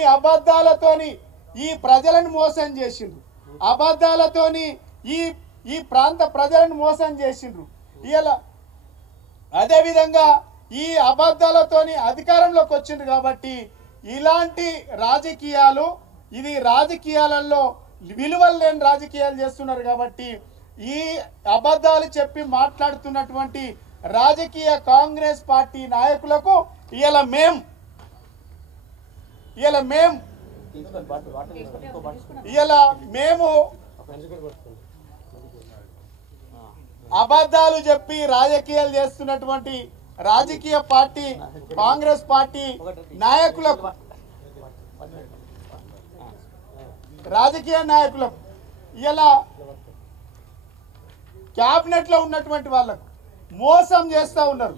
అబద్ధాలతోని ఈ ప్రజలను మోసం చేసిండ్రు, అబద్ధాలతోని ఈ ప్రాంత ప్రజలను మోసం చేసిండ్రు. ఇలా అదే విధంగా ఈ అబద్ధాలతోని అధికారంలోకి వచ్చిండ్రు. కాబట్టి ఇలాంటి రాజకీయాలు, ఇది రాజకీయాలలో విలువలు లేని రాజకీయాలు చేస్తున్నారు. కాబట్టి ఈ అబద్ధాలు చెప్పి మాట్లాడుతున్నటువంటి రాజకీయ కాంగ్రెస్ పార్టీ నాయకులకు ఇలా మేము అబద్ధాలు చెప్పి రాజకీయాలు చేస్తున్నటువంటి రాజకీయ పార్టీ కాంగ్రెస్ పార్టీ నాయకులకు, రాజకీయ నాయకులకు, ఇలా క్యాబినెట్ లో ఉన్నటువంటి వాళ్ళకు మోసం చేస్తూ ఉన్నారు.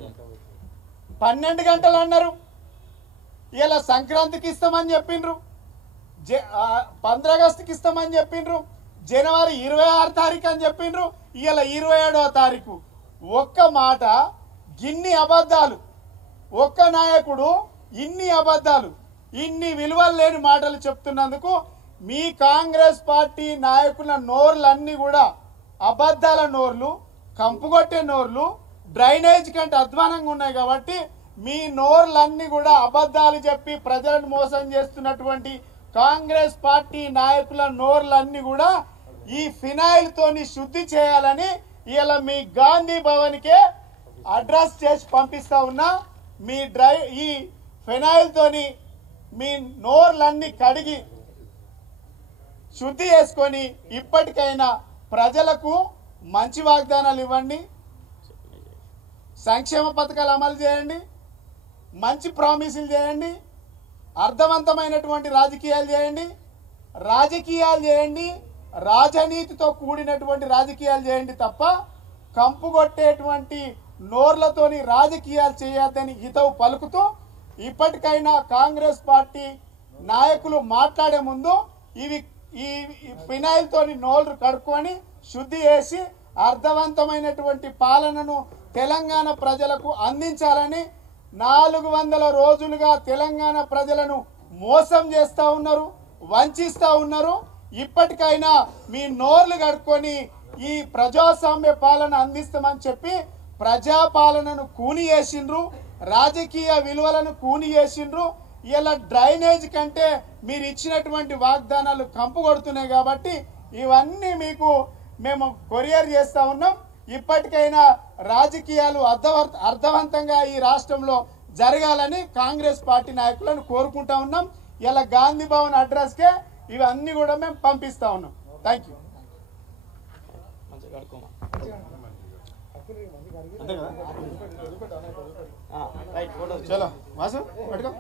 12 గంటలు అన్నారు, ఇలా సంక్రాంతికి ఇస్తామని చెప్పిండ్రు, 15 ఆగస్టుకి ఇస్తామని చెప్పిండ్రు, జనవరి 26 తారీఖు అని చెప్పిండ్రు, ఇలా 27వ తారీఖు. ఒక్క మాట, ఇన్ని అబద్ధాలు, ఒక్క నాయకుడు ఇన్ని అబద్ధాలు, ఇన్ని విలువలు లేని మాటలు చెప్తున్నందుకు మీ కాంగ్రెస్ పార్టీ నాయకుల నోర్లన్నీ కూడా అబద్ధాల నోర్లు, కంపుగొట్టే నోర్లు, డ్రైనేజ్ కంటే అధ్వానంగా ఉన్నాయి. కాబట్టి మీ నోర్లన్నీ కూడా అబద్ధాలు చెప్పి ప్రజలను మోసం చేస్తున్నటువంటి కాంగ్రెస్ పార్టీ నాయకుల నోర్లన్నీ కూడా ఈ ఫినాయిల్ తోని శుద్ధి చేయాలని ఇలా మీ గాంధీ భవన్కే అడ్రస్ చేసి పంపిస్తా ఉన్నా. ఈ ఫినాయిల్ తోని మీ నోర్లన్నీ కడిగి శుద్ధి చేసుకొని ఇప్పటికైనా ప్రజలకు మంచి వాగ్దానాలు ఇవ్వండి, సంక్షేమ పథకాలు అమలు చేయండి, మంచి ప్రామిసులు చేయండి, అర్థవంతమైనటువంటి రాజకీయాలు చేయండి, రాజనీతితో కూడినటువంటి రాజకీయాలు చేయండి తప్ప కంపుగొట్టేటువంటి నోర్లతోని రాజకీయాలు చేయొద్దని హితవు పలుకుతూ, ఇప్పటికైనా కాంగ్రెస్ పార్టీ నాయకులు మాట్లాడే ముందు ఈ ఫినాయిల్ తోని నోళ్లు కడుక్కొని శుద్ధి చేసి అర్థవంతమైనటువంటి పాలనను తెలంగాణ ప్రజలకు అందించాలని 400 రోజులుగా తెలంగాణ ప్రజలను మోసం చేస్తూ ఉన్నారు, వంచిస్తూ ఉన్నారు. ఇప్పటికైనా మీ నోర్లు కడుక్కొని ఈ ప్రజాస్వామ్య పాలన అందిస్తామని చెప్పి ప్రజాపాలనను కూని చేసిండ్రు, రాజకీయ విలువలను కూని చేసిండ్రు. ఇలా డ్రైనేజ్ కంటే మీరు ఇచ్చినటువంటి వాగ్దానాలు కంపు కొడుతున్నాయి. కాబట్టి ఇవన్నీ మీకు మేము కొరియర్ చేస్తూ ఉన్నాం. ఇప్పటికైనా రాజకీయాలు అర్థవంతంగా ఈ రాష్ట్రంలో జరగాలని కాంగ్రెస్ పార్టీ నాయకులను కోరుకుంటా ఉన్నాం. ఇలా గాంధీ భవన్ అడ్రస్కే ఇవన్నీ కూడా మేము పంపిస్తా ఉన్నాం. Thank you. చలో వాసు పట్టుకో.